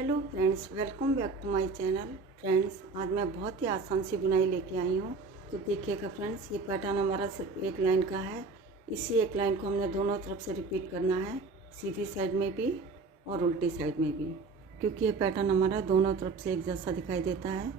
Hello friends, welcome back to my channel. Friends, आज मैं बहुत ही आसान सी बुनाई लेके आई हूँ। तो देखिएगा फ्रेंड्स, ये पैटर्न हमारा सिर्फ एक लाइन का है। इसी एक लाइन को हमने दोनों तरफ से रिपीट करना है, सीधी साइड में भी और उल्टी साइड में भी, क्योंकि ये पैटर्न हमारा दोनों तरफ से एक जैसा दिखाई देता है।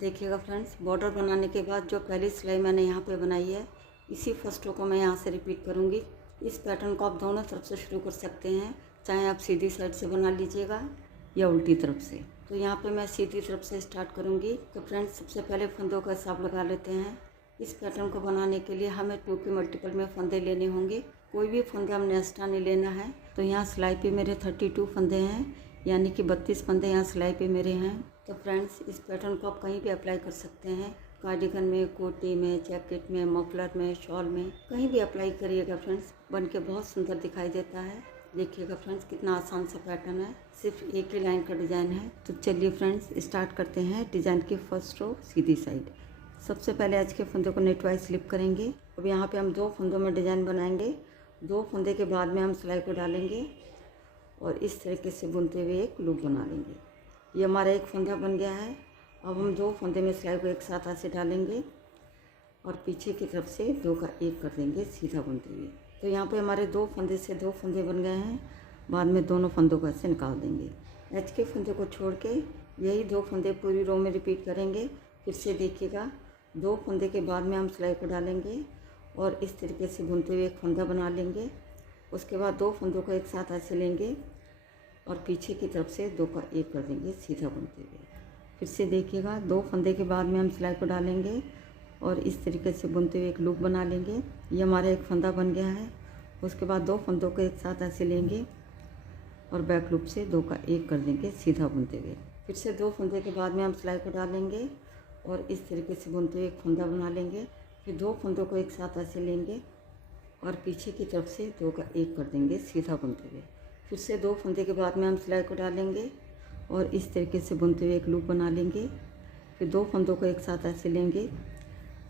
देखिएगा फ्रेंड्स, बॉर्डर बनाने के बाद जो पहली सिलाई मैंने यहाँ पर बनाई है, इसी फर्स्ट रो को मैं यहाँ से रिपीट करूँगी। इस पैटर्न को आप दोनों तरफ से शुरू कर सकते हैं, चाहे आप सीधी साइड से बना लीजिएगा या उल्टी तरफ से। तो यहाँ पे मैं सीधी तरफ से स्टार्ट करूँगी। तो फ्रेंड्स, सबसे पहले फंदों का हिसाब लगा लेते हैं। इस पैटर्न को बनाने के लिए हमें 2 के मल्टीपल में फंदे लेने होंगे। कोई भी फंदे हमने एक्स्ट्रा नहीं लेना है। तो यहाँ सिलाई पे मेरे 32 फंदे हैं, यानी कि 32 फंदे यहाँ सिलाई पे मेरे हैं। तो फ्रेंड्स, इस पैटर्न को आप कहीं भी अप्लाई कर सकते हैं, कार्डिगन में, कोटी में, जैकेट में, मफलर में, शॉल में, कहीं भी अप्लाई करिएगा फ्रेंड्स, बन के बहुत सुंदर दिखाई देता है। देखिएगा फ्रेंड्स, कितना आसान सा पैटर्न है, सिर्फ एक ही लाइन का डिज़ाइन है। तो चलिए फ्रेंड्स, स्टार्ट करते हैं डिज़ाइन की फर्स्ट रो सीधी साइड। सबसे पहले आज के फंदे को नेट वाइज स्लिप करेंगे। अब यहाँ पे हम 2 फंदों में डिज़ाइन बनाएंगे। 2 फंदे के बाद में हम सिलाई को डालेंगे और इस तरीके से बुनते हुए एक लूप बना लेंगे। ये हमारा एक फंदा बन गया है। अब हम 2 फंदे में सिलाई को एक साथ ऐसे डालेंगे और पीछे की तरफ से 2 का 1 कर देंगे सीधा बुनते हुए। तो यहाँ पे हमारे 2 फंदे से 2 फंदे बन गए हैं। बाद में दोनों फंदों को ऐसे निकाल देंगे। एच के फंदे को छोड़ के यही 2 फंदे पूरी रो में रिपीट करेंगे। फिर से देखिएगा, 2 फंदे के बाद में हम सिलाई को डालेंगे और इस तरीके से बुनते हुए एक फंदा बना लेंगे। उसके बाद 2 फंदों को एक साथ ऐसे लेंगे और पीछे की तरफ से 2 का 1 कर देंगे सीधा बुनते हुए। फिर से देखिएगा, 2 फंदे के बाद में हम सिलाई को डालेंगे और इस तरीके से बुनते हुए एक लूप बना लेंगे। ये हमारा एक फंदा बन गया है। उसके बाद 2 फंदों को एक साथ ऐसे लेंगे और बैक लूप से 2 का 1 कर देंगे सीधा बुनते हुए। फिर से 2 फंदे के बाद में हम सिलाई को डालेंगे और इस तरीके से बुनते हुए एक फंदा बना लेंगे। फिर 2 फंदों को एक साथ ऐसे लेंगे और पीछे की तरफ से 2 का 1 कर देंगे सीधा बुनते हुए। फिर से 2 फंदे के बाद में हम सिलाई को डालेंगे और इस तरीके से बुनते हुए एक लूप बना लेंगे। फिर 2 फंदों को एक साथ ऐसे लेंगे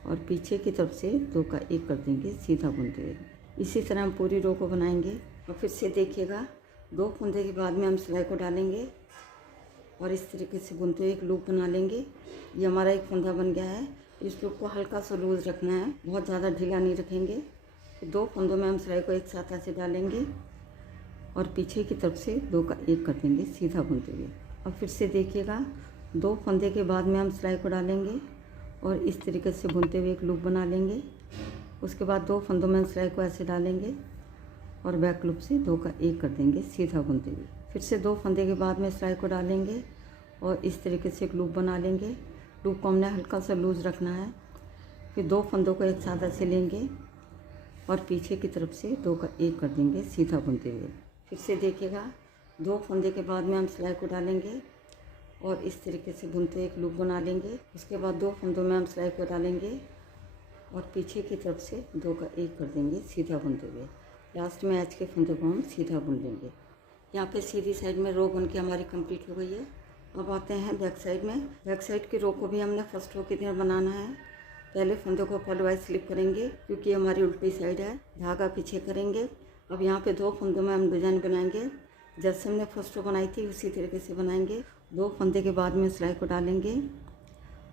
और पीछे की तरफ से 2 का 1 कर देंगे सीधा बुनते हुए। इसी तरह हम पूरी रो को बनाएंगे। और फिर से देखिएगा, 2 फंदे के बाद में हम सिलाई को डालेंगे और इस तरीके से बुनते हुए एक लूप बना लेंगे। ये हमारा एक फंदा बन गया है। इस लूप को हल्का सा लूज रखना है, बहुत ज़्यादा ढीला नहीं रखेंगे। फिर 2 फंदों में हम सिलाई को एक साथ ऐसे डालेंगे और पीछे की तरफ से 2 का 1 कर देंगे सीधा बुनते हुए। अब फिर से देखिएगा, 2 फंदे के बाद में हम सिलाई को डालेंगे और इस तरीके से बुनते हुए एक लूप बना लेंगे। उसके बाद 2 फंदों में सिलाई को ऐसे डालेंगे और बैक लूप से 2 का 1 कर देंगे सीधा बुनते हुए। फिर से 2 फंदे के बाद में सिलाई को डालेंगे और इस तरीके से एक लूप बना लेंगे। लूप को हमने हल्का सा लूज रखना है। फिर 2 फंदों को एक साथ ऐसे लेंगे और पीछे की तरफ से 2 का 1 कर देंगे सीधा बुनते हुए। फिर से देखिएगा, 2 फंदे के बाद में हम सिलाई को डालेंगे और इस तरीके से बुनते हुए एक लूप बना लेंगे। उसके बाद 2 फंदों में हम सिलाई को डालेंगे और पीछे की तरफ से 2 का 1 कर देंगे सीधा बुनते हुए। लास्ट में एच के फंदे को हम सीधा बुन लेंगे। यहाँ पे सीधी साइड में रो बन के हमारी कंप्लीट हो गई है। अब आते हैं बैक साइड में। बैक साइड की रो को भी हमने फर्स्ट रो की तरह बनाना है। पहले फंदों को पहले वाइज स्लिप करेंगे, क्योंकि हमारी उल्टी साइड है। धागा पीछे करेंगे। अब यहाँ पे 2 फंदों में हम डिज़ाइन बनाएंगे। जैसे हमने फर्स्ट रो बनाई थी उसी तरीके से बनाएंगे। 2 फंदे के बाद में सिलाई को डालेंगे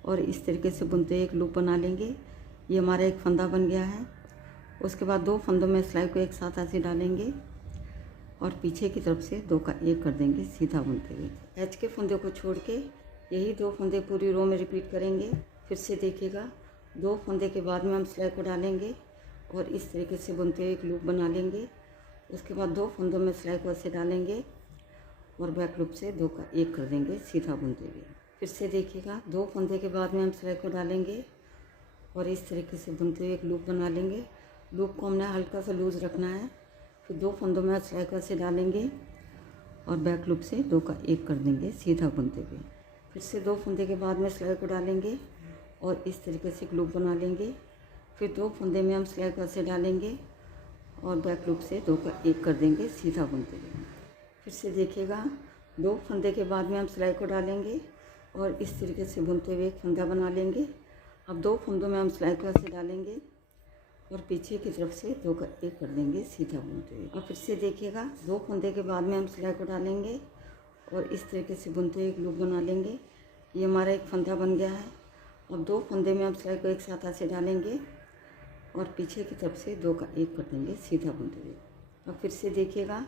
और इस तरीके से बुनते हुए एक लूप बना लेंगे। ये हमारा एक फंदा बन गया है। उसके बाद 2 फंदों में सिलाई को एक साथ ऐसे डालेंगे और पीछे की तरफ से 2 का 1 कर देंगे सीधा बुनते हुए। एच के फंदे को छोड़ के यही 2 फंदे पूरी रो में रिपीट करेंगे। फिर से देखिएगा, 2 फंदे के बाद में हम सिलाई को डालेंगे और इस तरीके से बुनते हुए एक लूप बना लेंगे। उसके बाद 2 फंदों में सिलाई को ऐसे डालेंगे और बैक लूप से 2 का 1 कर देंगे सीधा बुनते हुए। फिर से देखिएगा, 2 फंदे के बाद में हम सिलाई को डालेंगे और इस तरीके से बुनते हुए एक लूप बना लेंगे। लूप को हमने हल्का सा लूज रखना है। फिर 2 फंदों में सिलाई को ऐसे डालेंगे और बैक लूप से 2 का 1 कर देंगे सीधा बुनते हुए। फिर से 2 फंदे के बाद में सिलाई को डालेंगे और इस तरीके से एक लूप बना लेंगे। फिर 2 फंदे में हम सिलाई को ऐसे डालेंगे और बैक लूप से 2 का 1 कर देंगे सीधा बुनते हुए। फिर से देखिएगा, 2 फंदे के बाद में हम सिलाई को डालेंगे और इस तरीके से बुनते हुए एक फंदा बना लेंगे। अब 2 फंदों में हम सिलाई को ऐसे डालेंगे और पीछे की तरफ से 2 का 1 कर देंगे सीधा बुनते हुए। और फिर से देखिएगा, 2 फंदे के बाद में हम सिलाई को डालेंगे और इस तरीके से बुनते हुए एक लूप बना लेंगे। ये हमारा एक फंदा बन गया है। अब 2 फंदे में हम सिलाई को एक साथ ऐसे डालेंगे और पीछे की तरफ से 2 का 1 कर देंगे सीधा बुनते हुए। अब फिर से देखिएगा,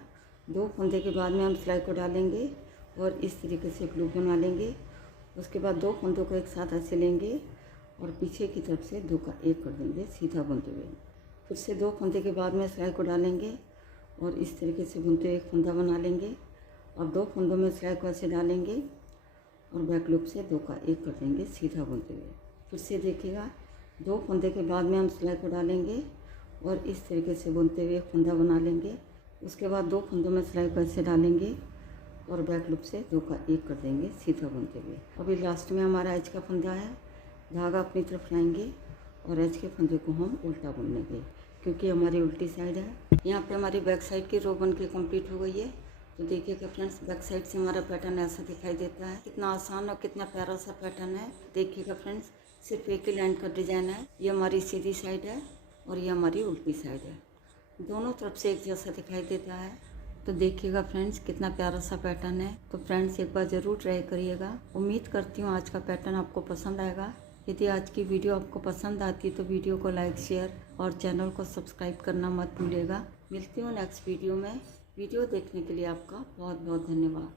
2 फंदे के बाद में हम सिलाई को डालेंगे और इस तरीके से एक लूप बना लेंगे। उसके बाद 2 फंदों को एक साथ ऐसे लेंगे और पीछे की तरफ से 2 का 1 कर देंगे सीधा बुनते हुए। फिर से 2 फंदे के बाद में सिलाई को डालेंगे और इस तरीके से बुनते हुए एक फंदा बना लेंगे। अब 2 फंदों में सिलाई को ऐसे डालेंगे और बैक लूप से 2 का 1 कर देंगे सीधा बुनते हुए। फिर से देखिएगा, 2 फंदे के बाद में हम सिलाई को डालेंगे और इस तरीके से बुनते हुए एक फंदा बना लेंगे। उसके बाद 2 फंदों में सिलाई को ऐसे डालेंगे और बैक लूप से 2 का 1 कर देंगे सीधा बुनते हुए। अभी लास्ट में हमारा एज का फंदा है, धागा अपनी तरफ लाएंगे और एज के फंदे को हम उल्टा बुन लेंगे क्योंकि हमारी उल्टी साइड है। यहाँ पे हमारी बैक साइड की रो बन के कम्प्लीट हो गई है। तो देखिएगा फ्रेंड्स, बैक साइड से हमारा पैटर्न ऐसा दिखाई देता है। कितना आसान और कितना प्यारा सा पैटर्न है। देखिएगा फ्रेंड्स, सिर्फ एक ही लाइन का डिज़ाइन है। ये हमारी सीधी साइड है और ये हमारी उल्टी साइड है। दोनों तरफ से एक जैसा दिखाई देता है। तो देखिएगा फ्रेंड्स, कितना प्यारा सा पैटर्न है। तो फ्रेंड्स, एक बार ज़रूर ट्राई करिएगा। उम्मीद करती हूँ आज का पैटर्न आपको पसंद आएगा। यदि आज की वीडियो आपको पसंद आती है तो वीडियो को लाइक, शेयर और चैनल को सब्सक्राइब करना मत भूलिएगा। मिलती हूँ नेक्स्ट वीडियो में। वीडियो देखने के लिए आपका बहुत बहुत धन्यवाद।